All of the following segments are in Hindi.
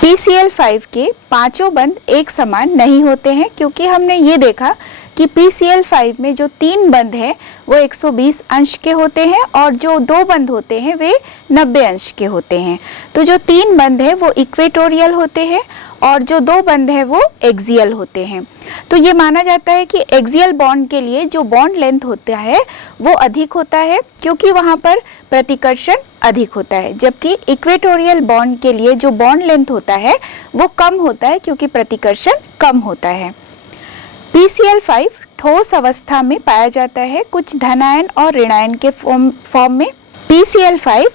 PCl5 के पांचों बंध एक समान नहीं होते हैं, क्योंकि हमने ये देखा कि PCl5 में जो 3 बंध हैं वो 120 अंश के होते हैं और जो 2 बंध होते हैं वे 90 अंश के होते हैं। तो जो 3 बंध है वो इक्वेटोरियल होते हैं और जो 2 बंध है वो एक्सियल होते हैं। तो ये माना जाता है कि एक्सियल बॉन्ड के लिए जो बॉन्ड लेंथ होता है वो अधिक होता है, क्योंकि वहाँ पर प्रतिकर्षण अधिक होता है, जबकि इक्वेटोरियल बॉन्ड के लिए जो बॉन्ड लेंथ होता है वो कम होता है, क्योंकि प्रतिकर्षण कम होता है। PCl5 ठोस अवस्था में पाया जाता है कुछ धनायन और ऋणायन के फॉर्म में। PCl5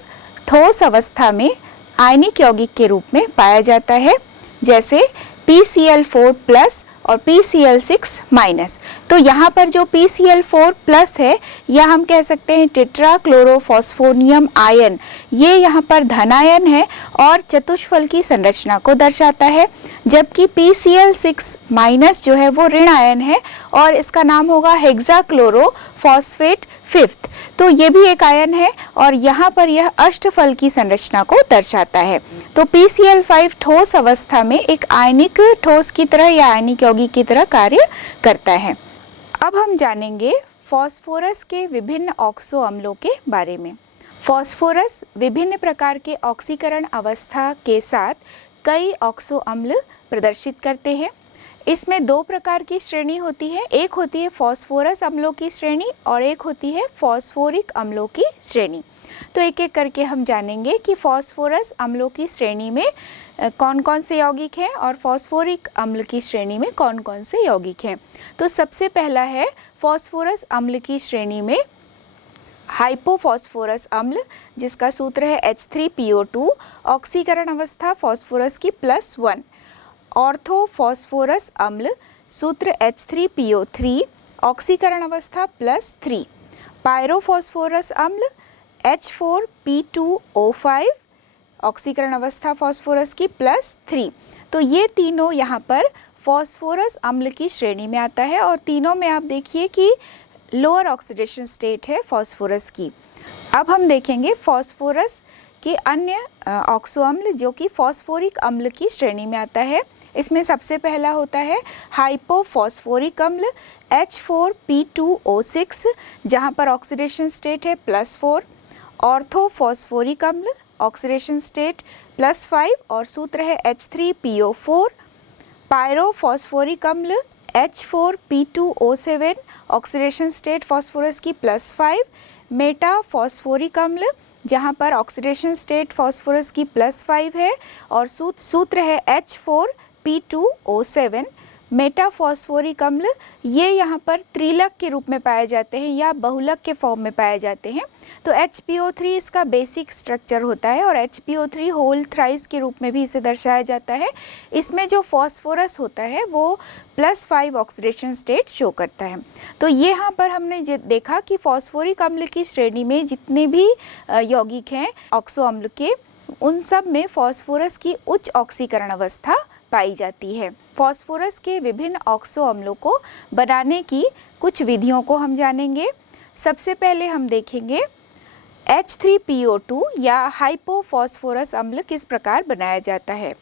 ठोस अवस्था में आयनिक यौगिक के रूप में पाया जाता है, जैसे PCl4 प्लस और PCl6 माइनस। तो यहाँ पर जो PCl4 प्लस है या हम कह सकते हैं टेट्राक्लोरोफॉस्फोनियम आयन, ये यहाँ पर धनायन है और चतुष्फल की संरचना को दर्शाता है, जबकि PCl6 माइनस जो है वो ऋण आयन है और इसका नाम होगा हेक्साक्लोरोफॉस्फेट फिफ्थ। तो ये भी एक आयन है और यहाँ पर यह अष्टफल की संरचना को दर्शाता है। तो PCl5 ठोस अवस्था में एक आयनिक ठोस की तरह या आयनिक यौगिक की तरह कार्य करता है। अब हम जानेंगे फास्फोरस के विभिन्न ऑक्सो अम्लों के बारे में। फास्फोरस विभिन्न प्रकार के ऑक्सीकरण अवस्था के साथ कई ऑक्सो अम्ल प्रदर्शित करते हैं। इसमें 2 प्रकार की श्रेणी होती है, एक होती है फास्फोरस अम्लों की श्रेणी और एक होती है फास्फोरिक अम्लों की श्रेणी। तो एक एक करके हम जानेंगे कि फास्फोरस अम्लों की श्रेणी में कौन कौन से यौगिक हैं और फास्फोरिक अम्ल की श्रेणी में कौन कौन से यौगिक हैं। तो सबसे पहला है फास्फोरस अम्ल की श्रेणी में हाइपोफॉस्फोरस अम्ल, जिसका सूत्र है H3PO2, ऑक्सीकरण अवस्था फास्फोरस की +1। ऑर्थोफॉस्फोरस अम्ल, सूत्र H3PO3, ऑक्सीकरण अवस्था +3। पायरोफॉस्फोरस अम्ल H4P2O5, ऑक्सीकरण अवस्था फास्फोरस की +3। तो ये तीनों यहाँ पर फास्फोरस अम्ल की श्रेणी में आता है और तीनों में आप देखिए कि लोअर ऑक्सीडेशन स्टेट है फास्फोरस की। अब हम देखेंगे फास्फोरस के अन्य ऑक्सो अम्ल जो कि फास्फोरिक अम्ल की श्रेणी में आता है। इसमें सबसे पहला होता है हाइपोफॉस्फोरिक अम्ल H4P2O6, जहाँ पर ऑक्सीडेशन स्टेट है +4। ऑर्थोफॉस्फोरिक अम्ल, ऑक्सीडेशन स्टेट +5 और सूत्र है H3PO4। पायरोफॉस्फोरिक अम्ल H4P2O7, ऑक्सीडेशन स्टेट फास्फोरस की +5। मेटाफॉस्फोरिक अम्ल, जहाँ पर ऑक्सीडेशन स्टेट फास्फोरस की +5 है और सूत्र है H4P2O7। मेटाफॉस्फोरिक अम्ल ये यहाँ पर त्रिलक के रूप में पाए जाते हैं या बहुलक के फॉर्म में पाए जाते हैं। तो HPO3 इसका बेसिक स्ट्रक्चर होता है और HPO3 होल थ्राइस के रूप में भी इसे दर्शाया जाता है। इसमें जो फास्फोरस होता है वो +5 ऑक्सीडेशन स्टेट शो करता है। तो ये यहाँ पर हमने देखा कि फास्फोरिक अम्ल की श्रेणी में जितने भी यौगिक हैं ऑक्सो अम्ल के, उन सब में फास्फोरस की उच्च ऑक्सीकरण अवस्था पाई जाती है। फास्फोरस के विभिन्न ऑक्सो अम्लों को बनाने की कुछ विधियों को हम जानेंगे। सबसे पहले हम देखेंगे H3PO2 या हाइपोफॉस्फोरस अम्ल किस प्रकार बनाया जाता है।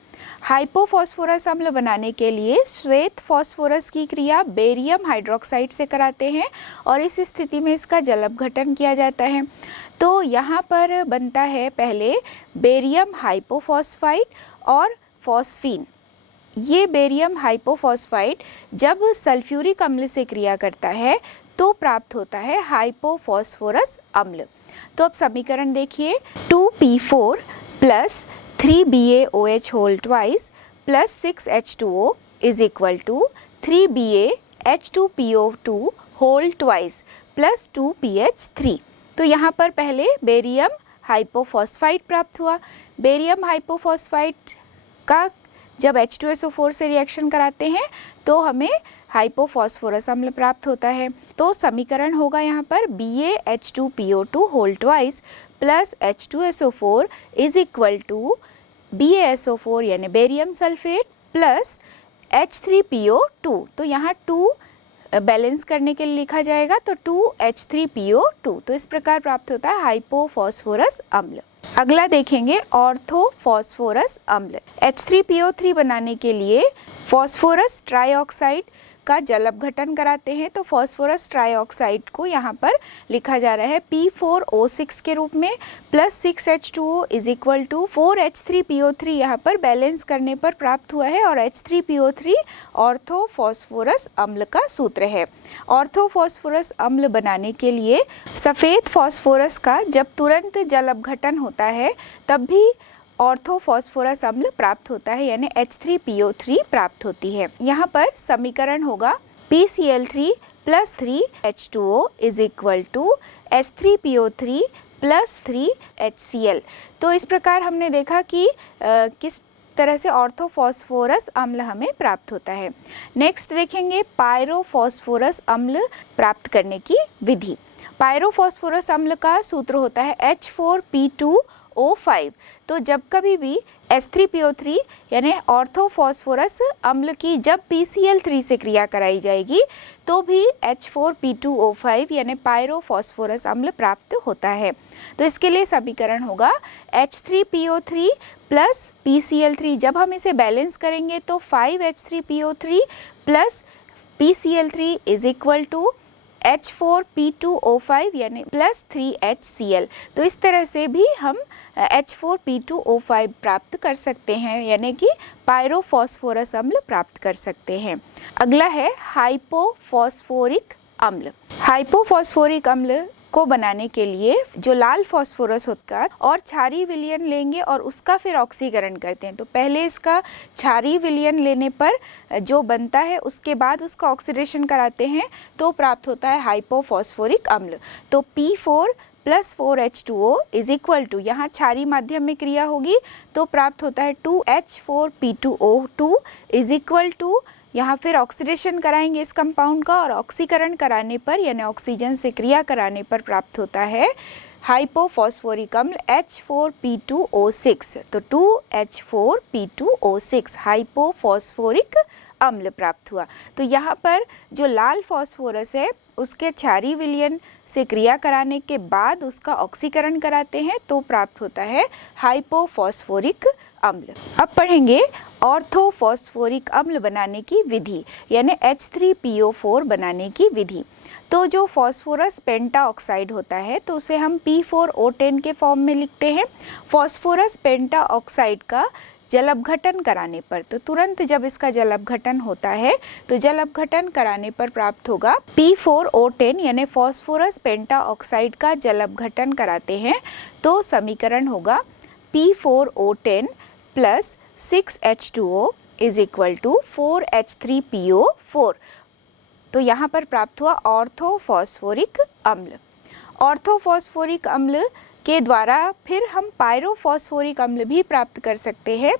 हाइपोफॉस्फोरस अम्ल बनाने के लिए श्वेत फास्फोरस की क्रिया बेरियम हाइड्रोक्साइड से कराते हैं और इस स्थिति में इसका जल अपघटन किया जाता है। तो यहाँ पर बनता है पहले बेरियम हाइपोफॉस्फाइड और फॉस्फीन। ये बेरियम हाइपोफॉस्फाइड जब सल्फ्यूरिक अम्ल से क्रिया करता है तो प्राप्त होता है हाइपोफॉस्फोरस अम्ल। तो अब समीकरण देखिए, 2P4 plus 3BaOH whole twice plus 6H2O is equal to 3BaH2PO2 whole twice plus 2PH3। तो यहाँ पर पहले बेरियम हाइपोफॉस्फाइड प्राप्त हुआ। बेरियम हाइपोफॉस्फाइड का जब H2SO4 से रिएक्शन कराते हैं तो हमें हाइपोफॉस्फोरस अम्ल प्राप्त होता है। तो समीकरण होगा यहाँ पर BaH2PO2 whole twice plus H2SO4 is equal to BaSO4 यानी बेरियम सल्फेट प्लस H3PO2। तो यहाँ 2 बैलेंस करने के लिए लिखा जाएगा तो 2H3PO2। तो इस प्रकार प्राप्त होता है हाइपोफॉस्फोरस अम्ल। अगला देखेंगे ऑर्थोफॉस्फोरस अम्ल। H3PO3 बनाने के लिए फॉस्फोरस ट्राइऑक्साइड का जल अपघटन कराते हैं। तो फॉस्फोरस ट्राइऑक्साइड को यहाँ पर लिखा जा रहा है P4O6 के रूप में plus 6H2O is equal to 4H3PO3 यहाँ पर बैलेंस करने पर प्राप्त हुआ है और H3PO3 ऑर्थोफॉस्फोरस अम्ल का सूत्र है। ऑर्थोफॉस्फोरस अम्ल बनाने के लिए सफ़ेद फॉस्फोरस का जब तुरंत जल अपघटन होता है तब भी ऑर्थोफॉस्फोरस अम्ल प्राप्त होता है, यानी H3PO3 प्राप्त होती है। यहाँ पर समीकरण होगा PCl3 plus 3H2O is equal to H3PO3 plus 3HCl। तो इस प्रकार हमने देखा कि किस तरह से ऑर्थोफॉस्फोरस अम्ल हमें प्राप्त होता है। नेक्स्ट देखेंगे पायरोफॉस्फोरस अम्ल प्राप्त करने की विधि। पायरोफॉस्फोरस अम्ल का सूत्र होता है H4P2O5। तो जब कभी भी H3PO3 यानी ऑर्थोफॉस्फोरस अम्ल की जब PCl3 से क्रिया कराई जाएगी तो भी H4P2O5 यानी पायरोफॉस्फोरस अम्ल प्राप्त होता है। तो इसके लिए समीकरण होगा H3PO3 प्लस PCl3। जब हम इसे बैलेंस करेंगे तो 5H3PO3 plus PCl3 is equal to H4P2O5 यानी प्लस 3HCl। तो इस तरह से भी हम H4P2O5 प्राप्त कर सकते हैं, यानी कि पायरोफॉस्फोरस अम्ल प्राप्त कर सकते हैं। अगला है हाइपोफॉस्फोरिक अम्ल। हाइपोफॉस्फोरिक अम्ल को बनाने के लिए जो लाल फॉस्फोरस होता है और क्षारीय विलयन लेंगे और उसका फिर ऑक्सीकरण करते हैं। तो पहले इसका क्षारीय विलयन लेने पर जो बनता है उसके बाद उसका ऑक्सीडेशन कराते हैं तो प्राप्त होता है हाइपोफॉस्फोरिक अम्ल। तो P4 plus 4H2O is equal to, यहाँ क्षारीय माध्यम में क्रिया होगी तो प्राप्त होता है 2H4P2O2 इज इक्वल टू, यहाँ फिर ऑक्सीडेशन कराएंगे इस कंपाउंड का और ऑक्सीकरण कराने पर यानी ऑक्सीजन से क्रिया कराने पर प्राप्त होता है हाइपोफॉस्फोरिक अम्ल H4P2O6। तो 2H4P2O6 हाइपोफॉस्फोरिक अम्ल प्राप्त हुआ। तो यहाँ पर जो लाल फॉस्फोरस है उसके क्षारीय विलयन से क्रिया कराने के बाद उसका ऑक्सीकरण कराते हैं तो प्राप्त होता है हाइपोफॉस्फोरिक अम्ल। अब पढ़ेंगे ऑर्थोफॉस्फोरिक अम्ल बनाने की विधि, यानी H3PO4 बनाने की विधि। तो जो फॉस्फोरस पेंटा ऑक्साइड होता है तो उसे हम P4O10 के फॉर्म में लिखते हैं। फॉस्फोरस पेंटा ऑक्साइड का जल अपघटन कराने पर, तो तुरंत जब इसका जल अपघटन होता है तो जल अपघटन कराने पर प्राप्त होगा P4O10 यानी फॉस्फोरस पेंटा ऑक्साइड का जल अपघटन कराते हैं तो समीकरण होगा P4O10 plus 6H2O is equal to 4H3PO4। तो यहाँ पर प्राप्त हुआ ऑर्थोफॉस्फोरिक अम्ल। ऑर्थोफॉस्फोरिक अम्ल के द्वारा फिर हम पायरोफॉस्फोरिक अम्ल भी प्राप्त कर सकते हैं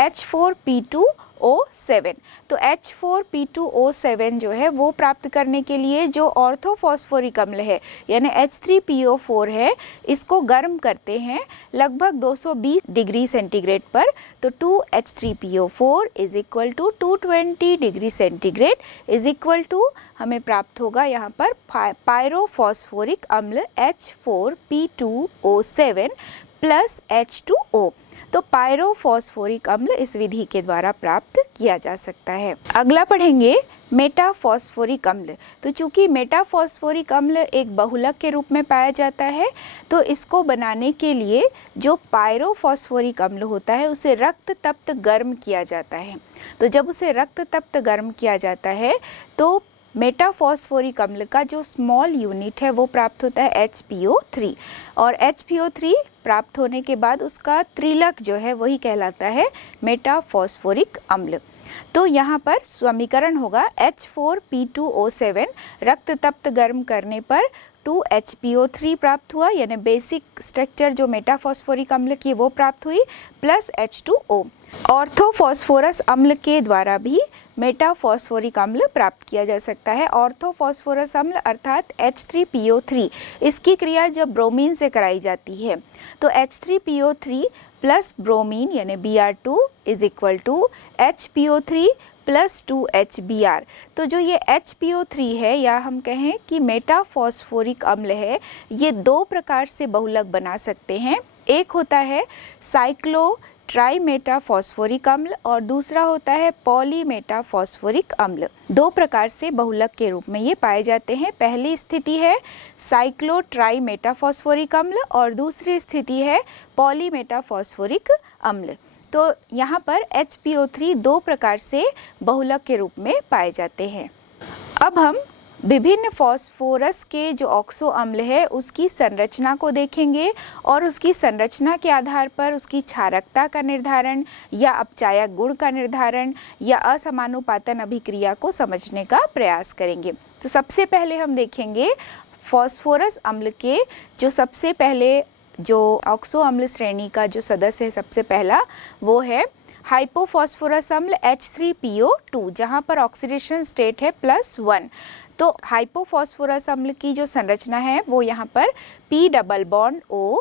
H4P2O7। तो H4P2O7 जो है वो प्राप्त करने के लिए जो ऑर्थोफॉस्फोरिक अम्ल है यानी H3PO4 है इसको गर्म करते हैं लगभग 220 डिग्री सेंटीग्रेड पर। तो 2H3PO4 is equal to 220 degree centigrade is equal to हमें प्राप्त होगा यहाँ पर पायरोफॉस्फोरिक अम्ल H4P2O7 प्लस H2O। तो पायरोफॉस्फोरिक अम्ल इस विधि के द्वारा प्राप्त किया जा सकता है। अगला पढ़ेंगे मेटाफॉस्फोरिक अम्ल। तो चूंकि मेटाफॉस्फोरिक अम्ल एक बहुलक के रूप में पाया जाता है तो इसको बनाने के लिए जो पायरोफॉस्फोरिक अम्ल होता है उसे रक्त तप्त गर्म किया जाता है। तो जब उसे रक्त तप्त गर्म किया जाता है तो मेटाफॉस्फोरिक अम्ल का जो स्मॉल यूनिट है वो प्राप्त होता है HPO3 और HPO3 प्राप्त होने के बाद उसका त्रिलक जो है वही कहलाता है मेटाफॉस्फोरिक अम्ल। तो यहाँ पर समीकरण होगा H4P2O7 रक्त तप्त गर्म करने पर 2HPO3 प्राप्त हुआ यानी बेसिक स्ट्रक्चर जो मेटाफॉस्फोरिक अम्ल की वो प्राप्त हुई प्लस H2O। ऑर्थोफॉस्फोरस अम्ल के द्वारा भी मेटाफॉस्फोरिक अम्ल प्राप्त किया जा सकता है। ऑर्थोफॉस्फोरस अम्ल अर्थात H3PO3 इसकी क्रिया जब ब्रोमीन से कराई जाती है तो H3PO3 प्लस ब्रोमीन यानी Br2 is equal to HPO3 plus 2HBr। तो जो ये HPO3 है या हम कहें कि मेटाफॉस्फोरिक अम्ल है ये दो प्रकार से बहुलक बना सकते हैं। एक होता है साइक्लोट्राइमेटाफॉस्फोरिक अम्ल और दूसरा होता है पॉलीमेटाफॉस्फोरिक अम्ल। दो प्रकार से बहुलक के रूप में ये पाए जाते हैं। पहली स्थिति है साइक्लोट्राइमेटाफॉस्फोरिक अम्ल और दूसरी स्थिति है पॉलीमेटाफॉस्फोरिक अम्ल। तो यहाँ पर HPO3 दो प्रकार से बहुलक के रूप में पाए जाते हैं। अब हम विभिन्न फॉस्फोरस के जो ऑक्सो अम्ल है उसकी संरचना को देखेंगे और उसकी संरचना के आधार पर उसकी क्षारकता का निर्धारण या अपचायक गुण का निर्धारण या असमानुपातन अभिक्रिया को समझने का प्रयास करेंगे। तो सबसे पहले हम देखेंगे फॉस्फोरस अम्ल के जो सबसे पहले जो ऑक्सो अम्ल श्रेणी का जो सदस्य है सबसे पहला वो है हाइपोफॉस्फोरस अम्ल H3PO2, जहाँ पर ऑक्सीडेशन स्टेट है +1। तो हाइपोफॉस्फोरस अम्ल की जो संरचना है वो यहाँ पर P double bond O,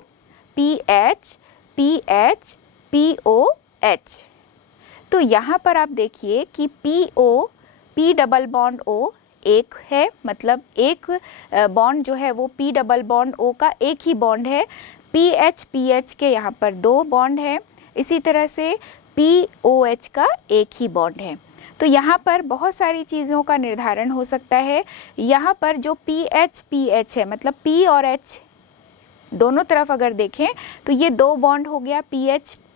PH, PH, POH। तो यहाँ पर आप देखिए कि P डबल बॉन्ड O एक है, मतलब एक बॉन्ड जो है वो P डबल बॉन्ड O का एक ही बॉन्ड है। PH के यहाँ पर दो बॉन्ड है, इसी तरह से POH का एक ही बॉन्ड है। तो यहाँ पर बहुत सारी चीज़ों का निर्धारण हो सकता है। यहाँ पर जो PH है, मतलब P और H दोनों तरफ अगर देखें तो ये दो बॉन्ड हो गया,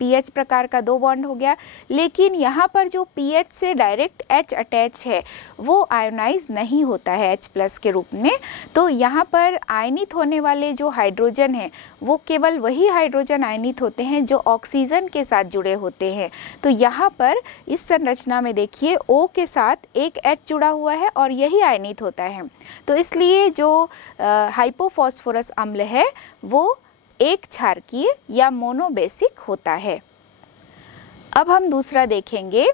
PH प्रकार का दो बॉन्ड हो गया। लेकिन यहाँ पर जो PH से डायरेक्ट H अटैच है वो आयोनाइज नहीं होता है H+ के रूप में। तो यहाँ पर आयनित होने वाले जो हाइड्रोजन हैं वो केवल वही हाइड्रोजन आयनित होते हैं जो ऑक्सीजन के साथ जुड़े होते हैं। तो यहाँ पर इस संरचना में देखिए O के साथ एक H जुड़ा हुआ है और यही आयनित होता है। तो इसलिए जो हाइपोफॉस्फोरस अम्ल है वो एक क्षारकीय या मोनोबेसिक होता है। अब हम दूसरा देखेंगे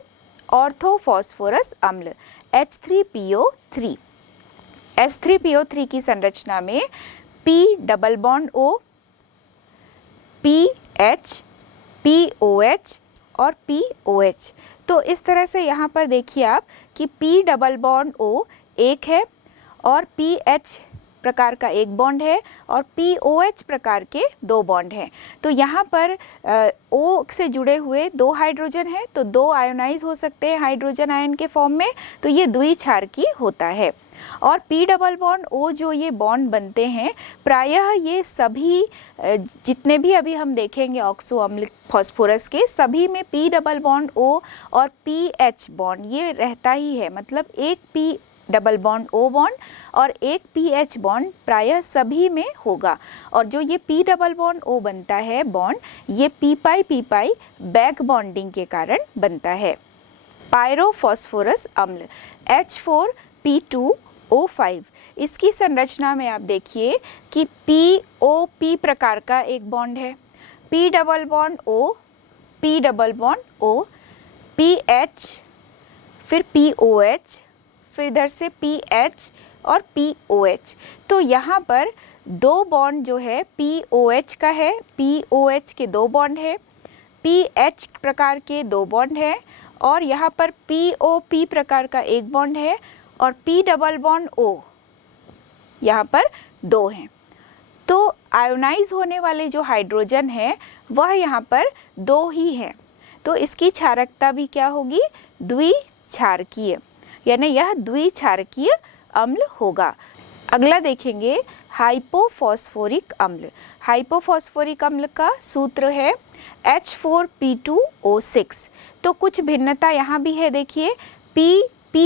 ऑर्थोफॉस्फोरस अम्ल H3PO3। H3PO3 की संरचना में P double bond O, PH, POH और POH। तो इस तरह से यहाँ पर देखिए आप कि P डबल बॉन्ड O एक है और PH प्रकार का एक बॉन्ड है और POH प्रकार के दो बॉन्ड हैं। तो यहाँ पर O से जुड़े हुए दो हाइड्रोजन हैं, तो दो आयोनाइज हो सकते हैं हाइड्रोजन आयन के फॉर्म में, तो ये द्विक्षारकीय होता है। और P डबल बॉन्ड O जो ये बॉन्ड बनते हैं प्रायः ये सभी जितने भी अभी हम देखेंगे ऑक्सो अम्ल फॉस्फोरस के सभी में P डबल बॉन्ड O और PH बॉन्ड ये रहता ही है, मतलब एक P double bond O bond और एक PH बॉन्ड प्रायः सभी में होगा। और जो ये P डबल बॉन्ड O बनता है बॉन्ड, ये P पाई बैक बॉन्डिंग के कारण बनता है। पायरोफॉस्फोरस अम्ल H4P2O5, इसकी संरचना में आप देखिए कि POP प्रकार का एक बॉन्ड है, P double bond O, P double bond O, PH, फिर POH, फिर इधर से PH और POH। तो यहाँ पर दो बॉन्ड जो है POH का है, POH के दो बॉन्ड है, PH प्रकार के दो बॉन्ड है और यहाँ पर POP प्रकार का एक बॉन्ड है और P डबल बॉन्ड O यहाँ पर दो हैं। तो आयोनाइज होने वाले जो हाइड्रोजन है वह यहाँ पर दो ही हैं। तो इसकी क्षारकता भी क्या होगी? द्विक्षारकीय, यानी यह द्विक्षारकीय अम्ल होगा। अगला देखेंगे हाइपोफॉस्फोरिक अम्ल। हाइपोफॉस्फोरिक अम्ल का सूत्र है H4P2O6। तो कुछ भिन्नता यहाँ भी है, देखिए P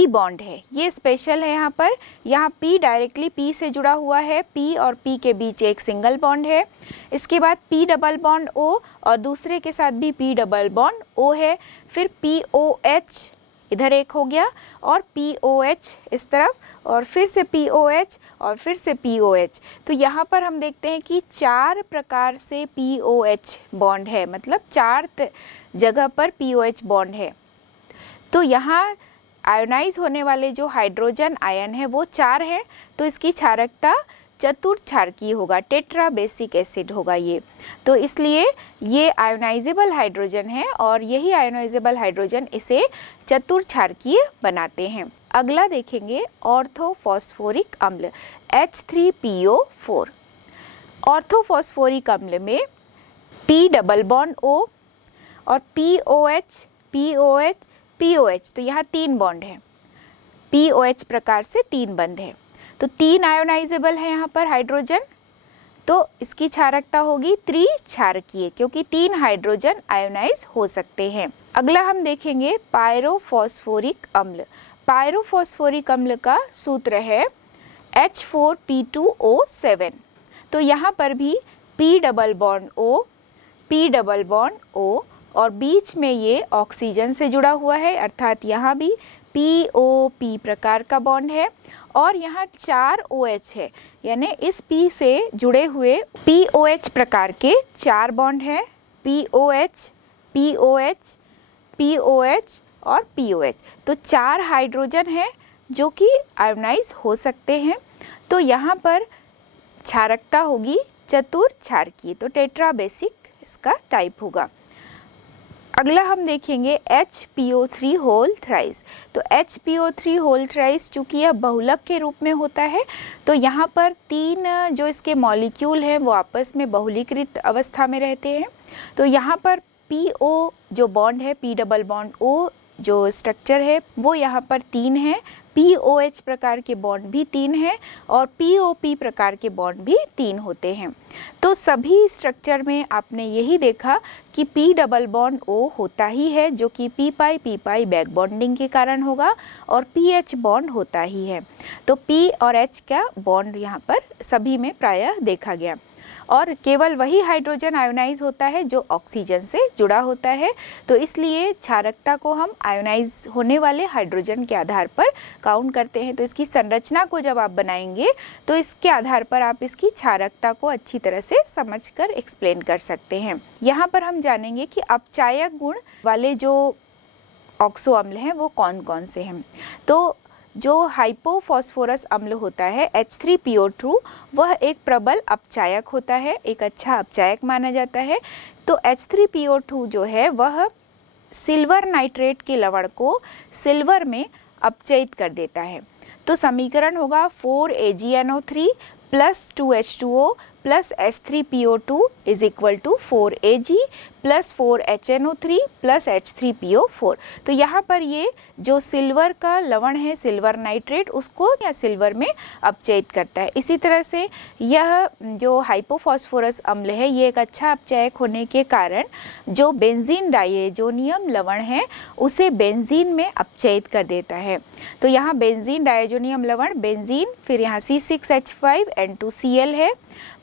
बॉन्ड है, ये स्पेशल है। यहाँ पर यहाँ P डायरेक्टली P से जुड़ा हुआ है, P और P के बीच एक सिंगल बॉन्ड है। इसके बाद P डबल बॉन्ड O और दूसरे के साथ भी P डबल बॉन्ड O है। फिर POH इधर एक हो गया और POH इस तरफ और फिर से POH और फिर से POH। तो यहाँ पर हम देखते हैं कि चार प्रकार से POH बॉन्ड है, मतलब चार जगह पर POH बॉन्ड है। तो यहाँ आयोनाइज होने वाले जो हाइड्रोजन आयन है वो चार हैं, तो इसकी क्षारकता चतुर्क्षारकीय होगा, टेट्रा बेसिक एसिड होगा ये। तो इसलिए ये आयोनाइजेबल हाइड्रोजन है और यही आयोनाइजेबल हाइड्रोजन इसे चतुर्क्षारकीय बनाते हैं। अगला देखेंगे ऑर्थोफॉस्फोरिक अम्ल H3PO4। ऑर्थोफॉस्फोरिक अम्ल में P डबल बॉन्ड O और POH POH POH, तो यहाँ 3 बॉन्ड है, POH प्रकार से 3 बंध है, तो 3 आयोनाइजेबल है यहाँ पर हाइड्रोजन, तो इसकी क्षारकता होगी त्रिक्षारकीय क्योंकि 3 हाइड्रोजन आयोनाइज हो सकते हैं। अगला हम देखेंगे पायरोफॉस्फोरिक अम्ल। पायरोफॉस्फोरिक अम्ल का सूत्र है H4P2O7, तो यहाँ पर भी P double bond O, P double bond O और बीच में ये ऑक्सीजन से जुड़ा हुआ है, अर्थात यहाँ भी POP प्रकार का बॉन्ड है और यहाँ 4 OH है, यानी इस P से जुड़े हुए POH प्रकार के 4 बॉन्ड है, POH POH POH और POH, तो 4 हाइड्रोजन है जो कि आयोनाइज हो सकते हैं, तो यहाँ पर क्षारकता होगी चतुर्क्षारकीय, तो टेट्राबेसिक इसका टाइप होगा। अगला हम देखेंगे HPO3 होल थ्राइस। तो HPO3 होल थ्राइस चूँकि यह बहुलक के रूप में होता है, तो यहाँ पर 3 जो इसके मॉलिक्यूल हैं वो आपस में बहुलीकृत अवस्था में रहते हैं, तो यहाँ पर PO जो बॉन्ड है, P डबल बॉन्ड O जो स्ट्रक्चर है वो यहाँ पर 3 है, POH प्रकार के बॉन्ड भी 3 है और POP प्रकार के बॉन्ड भी 3 होते हैं। तो सभी स्ट्रक्चर में आपने यही देखा कि P डबल बॉन्ड O होता ही है जो कि P पाई बैक बॉन्डिंग के कारण होगा और PH बॉन्ड होता ही है, तो P और H का बॉन्ड यहाँ पर सभी में प्रायः देखा गया और केवल वही हाइड्रोजन आयोनाइज होता है जो ऑक्सीजन से जुड़ा होता है, तो इसलिए क्षारकता को हम आयोनाइज होने वाले हाइड्रोजन के आधार पर काउंट करते हैं। तो इसकी संरचना को जब आप बनाएंगे तो इसके आधार पर आप इसकी क्षारकता को अच्छी तरह से समझकर एक्सप्लेन कर सकते हैं। यहाँ पर हम जानेंगे कि अपचायक गुण वाले जो ऑक्सो अम्ल हैं वो कौन कौन से हैं। तो जो हाइपोफॉस्फोरस अम्ल होता है H3PO2 वह एक प्रबल अपचायक होता है, एक अच्छा अपचायक माना जाता है। तो H3PO2 जो है वह सिल्वर नाइट्रेट के लवण को सिल्वर में अपचयित कर देता है, तो समीकरण होगा 4AgNO3 plus 2H2O plus H3PO2 is equal to 4Ag plus 4HNO3 plus H3PO4। तो यहाँ पर ये जो सिल्वर का लवण है सिल्वर नाइट्रेट उसको या सिल्वर में अपचयित करता है। इसी तरह से यह जो हाइपोफॉस्फोरस अम्ल है ये एक अच्छा अपचयक होने के कारण जो बेंजीन डाइएजोनियम लवण है उसे बेंजीन में अपचयित कर देता है। तो यहाँ बेंजीन डाइएजोनियम लवण बेंजीन, फिर यहाँ C6H5N2Cl है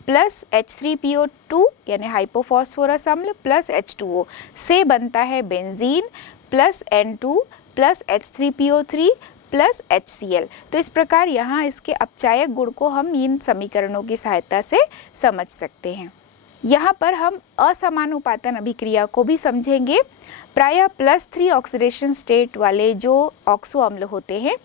प्लस H3PO2 यानी हाइपोफॉस्फोरस अम्ल प्लस H2O से बनता है benzene plus N2 plus H3PO3 plus HCl। तो इस प्रकार यहाँ इसके अपचायक गुण को हम इन समीकरणों की सहायता से समझ सकते हैं। यहाँ पर हम असमानुपातन अभिक्रिया को भी समझेंगे। प्रायः +3 ऑक्सीडेशन स्टेट वाले जो ऑक्सो अम्ल होते हैं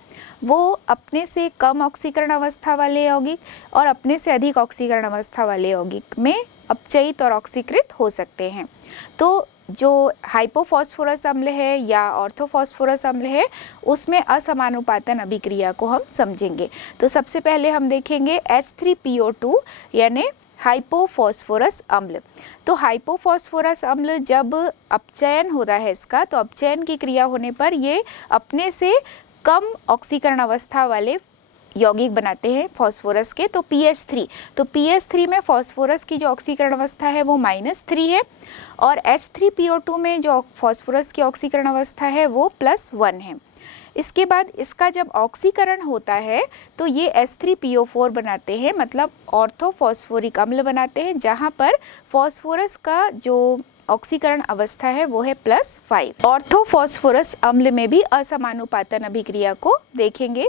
वो अपने से कम ऑक्सीकरण अवस्था वाले यौगिक और अपने से अधिक ऑक्सीकरण अवस्था वाले यौगिक में अपचयित और ऑक्सीकृत हो सकते हैं। तो जो हाइपोफॉस्फोरस अम्ल है या ऑर्थोफॉस्फोरस अम्ल है उसमें असमानुपातन अभिक्रिया को हम समझेंगे। तो सबसे पहले हम देखेंगे H3PO2 यानी हाइपोफॉस्फोरस अम्ल। तो हाइपोफॉस्फोरस अम्ल जब अपचयन होता है इसका, तो अपचयन की क्रिया होने पर ये अपने से कम ऑक्सीकरण अवस्था वाले यौगिक बनाते हैं फॉस्फोरस के, तो PH3। तो PH3 में फॉस्फोरस की जो ऑक्सीकरण अवस्था है वो -3 है और H3PO2 में जो फॉस्फोरस की ऑक्सीकरण अवस्था है वो +1 है। इसके बाद इसका जब ऑक्सीकरण होता है तो ये H3PO4 बनाते हैं, मतलब ऑर्थोफॉस्फोरिक अम्ल बनाते हैं, जहाँ पर फॉस्फोरस का जो ऑक्सीकरण अवस्था है वो है +5। ऑर्थोफॉस्फोरस अम्ल में भी असमानुपातन अभिक्रिया को देखेंगे।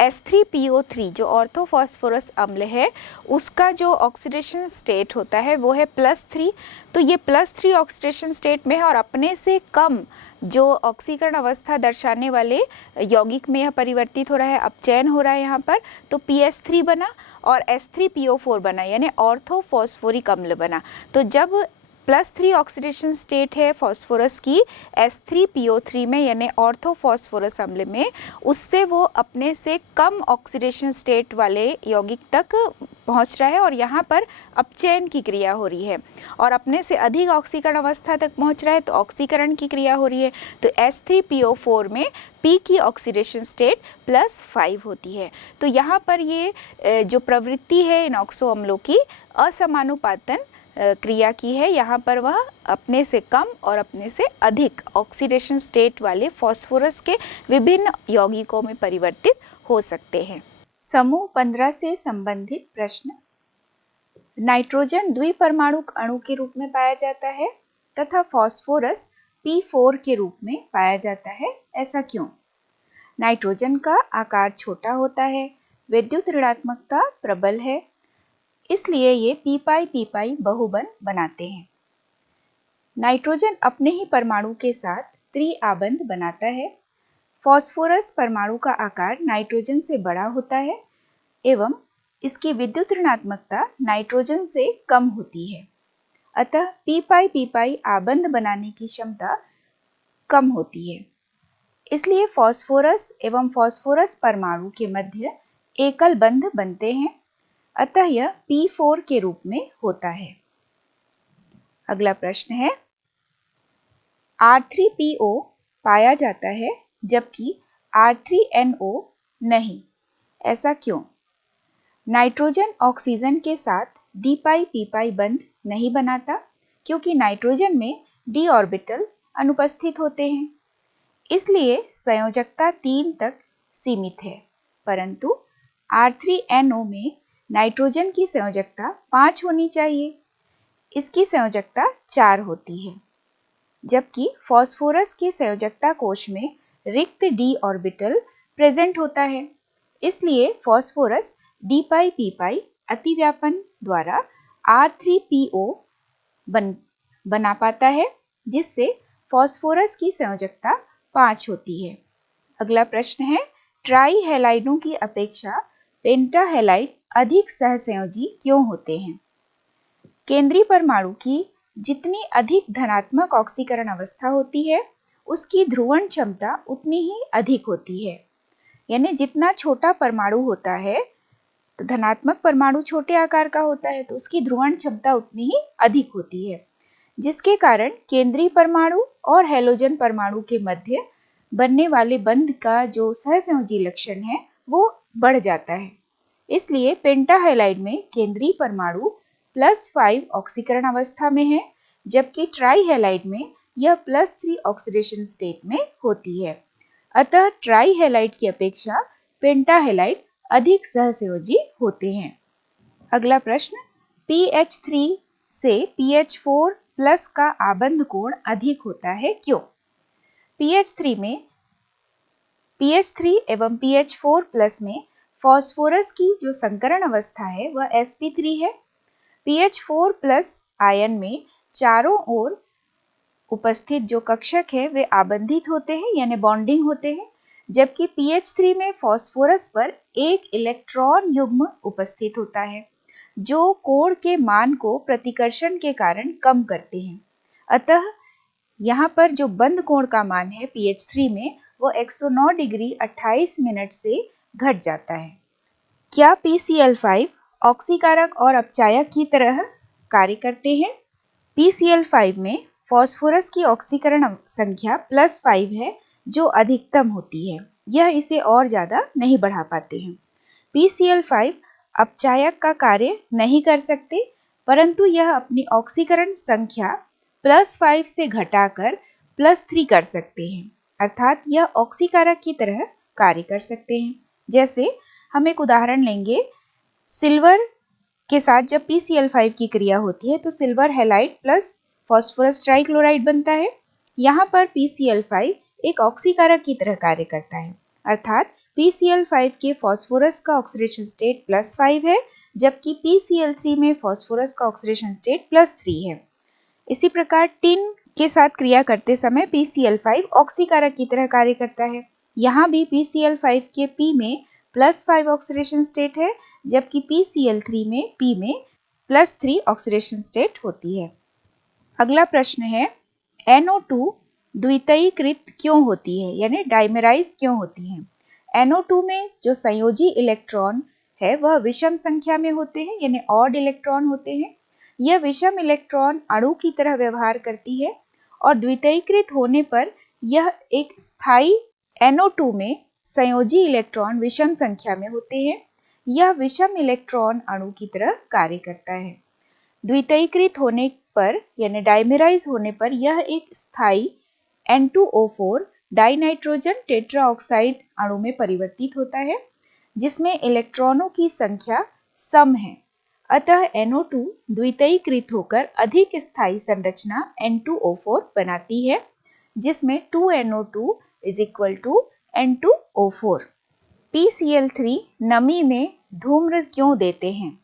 H3PO3 जो ऑर्थोफॉस्फोरस अम्ल है उसका जो ऑक्सीडेशन स्टेट होता है वो है +3। तो ये +3 ऑक्सीडेशन स्टेट में है और अपने से कम जो ऑक्सीकरण अवस्था दर्शाने वाले यौगिक में यह परिवर्तित हो रहा है, अपचयन हो रहा है यहाँ पर, तो PH3 बना और H3PO4 बना यानी ऑर्थोफॉस्फोरिक अम्ल बना। तो जब +3 ऑक्सीडेशन स्टेट है फॉस्फोरस की H3PO3 में, यानी ऑर्थोफॉस्फोरस अम्ल में, उससे वो अपने से कम ऑक्सीडेशन स्टेट वाले यौगिक तक पहुंच रहा है और यहाँ पर अपचयन की क्रिया हो रही है। और अपने से अधिक ऑक्सीकरण अवस्था तक पहुंच रहा है तो ऑक्सीकरण की क्रिया हो रही है। तो H3PO4 में P की ऑक्सीडेशन स्टेट +5 होती है। तो यहाँ पर ये जो प्रवृत्ति है इन ऑक्सो अम्लों की असमानुपातन क्रिया की है। यहाँ पर वह अपने से कम और अपने से अधिक ऑक्सीडेशन स्टेट वाले फॉस्फोरस के विभिन्न यौगिकों में परिवर्तित हो सकते हैं। समूह 15 से संबंधित प्रश्न। नाइट्रोजन द्विपरमाणुक अणु के रूप में पाया जाता है तथा फॉस्फोरस P4 के रूप में पाया जाता है, ऐसा क्यों? नाइट्रोजन का आकार छोटा होता है, विद्युत ऋणात्मकता प्रबल है, इसलिए ये पी बहुबंध बनाते हैं। नाइट्रोजन अपने ही परमाणु के साथ त्रिआबंध बनाता है। फॉस्फोरस परमाणु का आकार नाइट्रोजन से बड़ा होता है एवं इसकी विद्युत ऋणात्मकता नाइट्रोजन से कम होती है, अतः पी आबंध बनाने की क्षमता कम होती है। इसलिए फॉस्फोरस एवं फॉस्फोरस परमाणु के मध्य एकल बंध बनते हैं, अतः यह P4 के रूप में होता है। अगला प्रश्न है, R3PO पाया जाता है जबकि R3NO नहीं, ऐसा क्यों? नाइट्रोजन ऑक्सीजन के साथ D-P बंध नहीं बनाता क्योंकि नाइट्रोजन में d ऑर्बिटल अनुपस्थित होते हैं, इसलिए संयोजकता 3 तक सीमित है। परंतु R3NO में नाइट्रोजन की संयोजकता 5 होनी चाहिए, इसकी संयोजकता 4 होती है, जबकि फॉस्फोरस के संयोजकता कोश में रिक्त d ऑर्बिटल प्रेजेंट होता है, इसलिए फॉस्फोरस D-P अतिव्यापन द्वारा R3PO बना पाता है, जिससे फॉस्फोरस की संयोजकता 5 होती है। अगला प्रश्न है, ट्राई हैलाइडों की अपेक्षा पेंटाहैलाइड अधिक सहसंयोजी क्यों होते हैं? केंद्रीय परमाणु की जितनी अधिक धनात्मक ऑक्सीकरण अवस्था होती है, उसकी ध्रुवण क्षमता उतनी ही अधिक होती है। यानी जितना छोटा परमाणु होता है, तो धनात्मक परमाणु छोटे आकार का होता है, तो उसकी ध्रुवण क्षमता उतनी ही अधिक होती है, जिसके कारण केंद्रीय परमाणु और हैलोजन परमाणु के मध्य बनने वाले बंध का जो सहसंयोजी लक्षण है वो बढ़ जाता है। इसलिए पेंटाहैलाइड में केंद्रीय परमाणु +5 ऑक्सीकरण अवस्था में है, जबकि ट्राईहैलाइड में यह +3 ऑक्सीडेशन स्टेट में होती है। अतः ट्राईहैलाइड की अपेक्षा पेंटाहैलाइड अधिक सहसंयोजी होते हैं। अगला प्रश्न, PH3 से PH4+ का आबंध कोण अधिक होता है, क्यों? PH3 एवं PH4+ में फॉस्फोरस की जो संकरण अवस्था है वह sp3 है। PH4+ आयन में चारों ओर उपस्थित जो कक्षक है वे आबंधित होते हैं, यानी बॉन्डिंग होते हैं, जबकि PH3 में फॉस्फोरस पर एक इलेक्ट्रॉन युग्म उपस्थित होता है जो कोण के मान को प्रतिकर्षण के कारण कम करते हैं। अतः यहाँ पर जो बंध कोण का मान है PH3 में वो 109 डिग्री 28 मिनट से घट जाता है। क्या PCl5 ऑक्सीकारक और अपचायक की तरह कार्य करते हैं? PCl5 में फॉस्फोरस की ऑक्सीकरण संख्या +5 है जो अधिकतम होती है, यह इसे और ज्यादा नहीं बढ़ा पाते हैं। PCl5 अपचायक का कार्य नहीं कर सकते, परंतु यह अपनी ऑक्सीकरण संख्या +5 से घटाकर +3 कर सकते हैं, अर्थात यह ऑक्सीकारक की तरह कार्य कर सकते हैं। जैसे हम एक उदाहरण लेंगे, सिल्वर के साथ जब PCl5 की क्रिया होती है तो silver halide plus phosphorus trichloride बनता है। यहाँ पर PCl5 एक ऑक्सीकारक की तरह कार्य करता है, अर्थात PCl5 के फॉस्फोरस का ऑक्सीडेशन स्टेट +5 है, जबकि PCl3 में फॉस्फोरस का ऑक्सीडेशन स्टेट +3 है। इसी प्रकार टिन के साथ क्रिया करते समय PCl5 ऑक्सीकारक की तरह कार्य करता है। यहाँ भी PCl5 के P में +5 ऑक्सीडेशन स्टेट है, जबकि PCl3 में P में +3 ऑक्सीडेशन स्टेट होती है। अगला प्रश्न है NO2 द्वितीयकृत क्यों होती है, यानी डाइमेराइज क्यों होती है। NO2 में जो संयोजी इलेक्ट्रॉन है वह विषम संख्या में होते हैं, यानी ऑड इलेक्ट्रॉन होते हैं। यह विषम इलेक्ट्रॉन अणु की तरह व्यवहार करती है और द्वितीयकृत होने पर यह एक स्थायी NO2 में संयोजी इलेक्ट्रॉन विषम संख्या में होते हैं। यह विषम इलेक्ट्रॉन अणु की तरह कार्य करता है। द्वितीयकृत होने पर यानी डाइमेराइज होने पर यह एक स्थायी N2O4 डाइनाइट्रोजन टेट्राऑक्साइड अणु में परिवर्तित होता है, जिसमें इलेक्ट्रॉनों की संख्या सम है। अतः NO2 द्वितीयकृत होकर अधिक स्थायी संरचना N2O4 बनाती है, जिसमें 2NO2 = N2O4। PCl3 नमी में धूम्र क्यों देते हैं।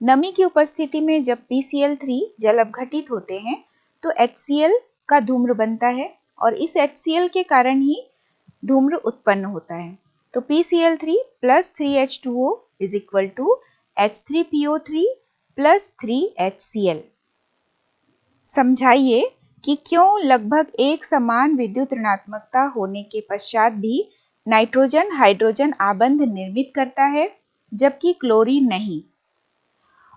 नमी की उपस्थिति में जब PCl3 जल अपघटित होते हैं तो HCl का धूम्र बनता है और इस HCl के कारण ही धूम्र उत्पन्न होता है। तो PCl3 + 3H2O = H3PO3 + 3HCl। समझाइए कि क्यों लगभग एक समान विद्युत ऋणात्मकता होने के पश्चात भी नाइट्रोजन हाइड्रोजन आबंध निर्मित करता है जबकि क्लोरीन नहीं।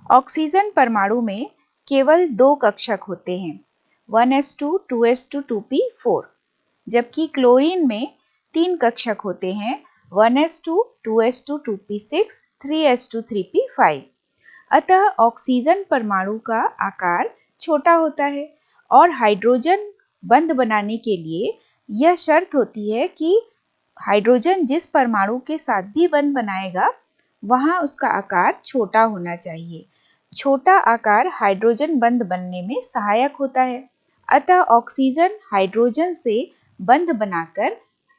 ऑक्सीजन परमाणु में केवल 2 कक्षक होते हैं, 1s2 2s2 2p4, जबकि क्लोरीन में 3 कक्षक होते हैं, 1s2 2s2 2p6 3s2 3p5। अतः ऑक्सीजन परमाणु का आकार छोटा होता है और हाइड्रोजन बंध बनाने के लिए यह शर्त होती है कि हाइड्रोजन जिस परमाणु के साथ भी बंध बनाएगा वहां उसका आकार छोटा होना चाहिए। छोटा आकार हाइड्रोजन बंध बनने में सहायक होता है। अतः ऑक्सीजन हाइड्रोजन से बंध बनाकर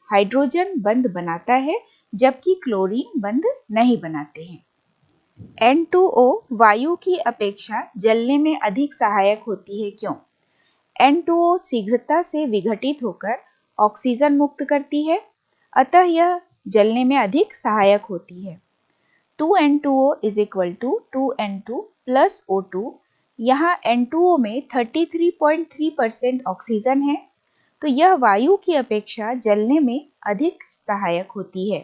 हाइड्रोजन बंध बनाता है, जबकि क्लोरीन बंध नहीं बनाते हैं। N2O वायु की अपेक्षा जलने में अधिक सहायक होती है, क्यों। N2O शीघ्रता से विघटित होकर ऑक्सीजन मुक्त करती है, अतः यह जलने में अधिक सहायक होती है। 2N2O = 2N2 + O2। यहाँ N2O में 33.3% ऑक्सीजन है, तो यह वायु की अपेक्षा जलने में अधिक सहायक होती है।